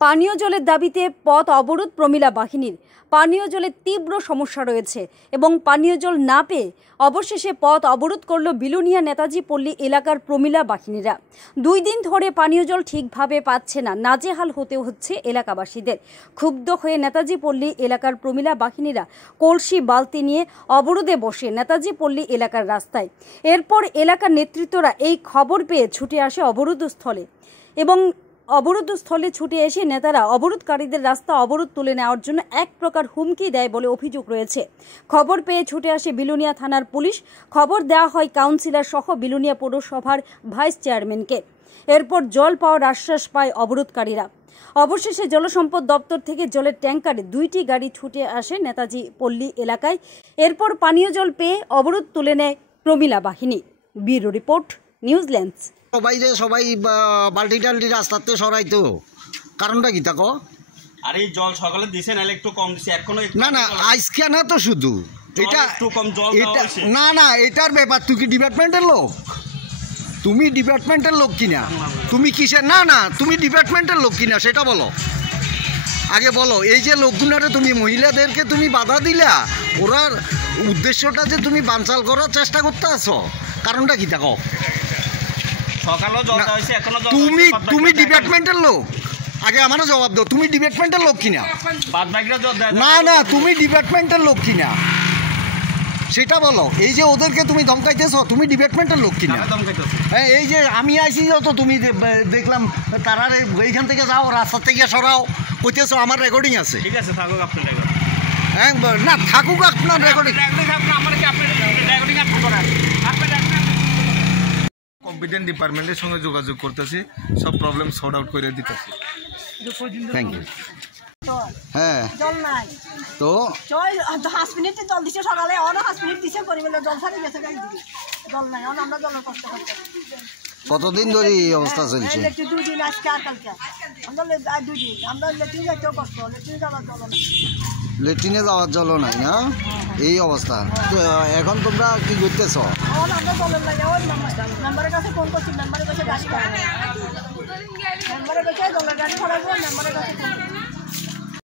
পানীয় জলের দাবিতে পথ অবরোধ প্রমিলা বাহিনীর। পানীয় জলের তীব্র সমস্যা রয়েছে এবং পানীয় জল না পেয়ে অবশেষে পথ অবরোধ করল বিলোনিয়া নেতাজি পল্লী এলাকার প্রমিলা বাহিনীরা। 2 দিন ধরে পানীয় জল ঠিকভাবে পাচ্ছে না, নাজেহাল হতে হচ্ছে এলাকাবাসীদের। ক্ষুব্ধ হয়ে নেতাজি পল্লী এলাকার প্রমিলা বাহিনীরা কলসি বালতি নিয়ে অবরোধে বসে নেতাজি পল্লী এলাকার রাস্তায়। এরপর এলাকার নেতৃত্বরা এই খবর পেয়ে ছুটে আসে অবরোধস্থলে এবং অবরোধস্থলে ছুটে এসে নেতারা অবরোধকারীদের রাস্তা অবরোধ তুলে নেওয়ার জন্য এক প্রকার হুমকি দেয় বলে অভিযোগ রয়েছে। খবর পেয়ে ছুটে আসে বিলোনিয়া থানার পুলিশ। খবর দেওয়া হয় কাউন্সিলর সহ বিলোনিয়া পৌরসভার ভাইস চেয়ারম্যানকে। এরপর জল পাওয়ার আশ্বাস পায় অবরোধকারীরা। অবশেষে জলসম্পদ দপ্তর থেকে জলের ট্যাঙ্কারে 2টি গাড়ি ছুটে আসে নেতাজি পল্লী এলাকায়। এরপর পানীয় জল পেয়ে অবরোধ তুলে নেয় প্রমিলা বাহিনী। Bureau report, Newsland. সবাই বালতি টালটি রাস্তাতে সরাইতো, কারণটা কি তাকো? আর এই জল সকালে দিছে নালে একটু কম দিছে, এখনো না আজকে না তো, শুধু এটা একটু কম জল এটা না এটার ব্যাপার। তুই কি ডিপার্টমেন্টের লোক? তুমি ডিপার্টমেন্টের লোক কিনা? তুমি কিসের? না তুমি ডিপার্টমেন্টের লোক কিনা সেটা বলো আগে বলো। এই যে লোকগুলারে তুমি মহিলাদেরকে তুমি বাধা দিলা, ওরার উদ্দেশ্যটা যে তুমি বানচাল করার চেষ্টা করতে আসো, কারণটা কি তাকো? তুমি ডিপার্টমেন্টের লোক, আগে আমারও জবাব দাও। তুমি ডিপার্টমেন্টের লোক কিনা? না তুমি ডিপার্টমেন্টের লোক কিনা সেটা বলো। এই যে ওদেরকে তুমি ধমকাইতেছো, তুমি ডিপার্টমেন্টের লোক কিনা? হ্যাঁ, এই যে আমি আইসি তো তুমি দেখলাম তারা এইখান থেকে যাও, রাস্তা থেকে সরাও কইতেছো। আমার রেকর্ডিং আছে। ঠিক আছে, থাকুক আপনার রেকর্ডিং। হ্যাঁ না থাকুক আপনার রেকর্ডিং। কম্পিটেন্ট ডিপার্টমেন্টের সঙ্গে যোগাযোগ করতেছি, সব প্রবলেম সর্ট আউট করে দিতেছি। Thank you. হ্যাঁ জল নাই তো 5 মিনিট জল দিছে সকালে, অনেক 5 মিনিট দিছে পরিবেলে জল ছাড়ি গেছে, জল নাই। আমরা জলের কষ্ট করতে। কতদিন ধরে এই অবস্থা চলছে? 2 দিন, আজকে আর কালকে। আমরা 2 দিন আমরা লেট্রিন যাইতেও কষ্ট, লেট্রিন যাওয়ার জল নাই, লেট্রিনে যাওয়ার জলও নাই। না এই অবস্থা। এখন তোমরা কি করতেছ? আমরা জলের লাগে ওই মেম্বারের কাছে ফোন করছি, মেম্বারের কাছে গাড়ি মেম্বারের কাছে জলের গাড়ি খরাবো, মেম্বারের কাছে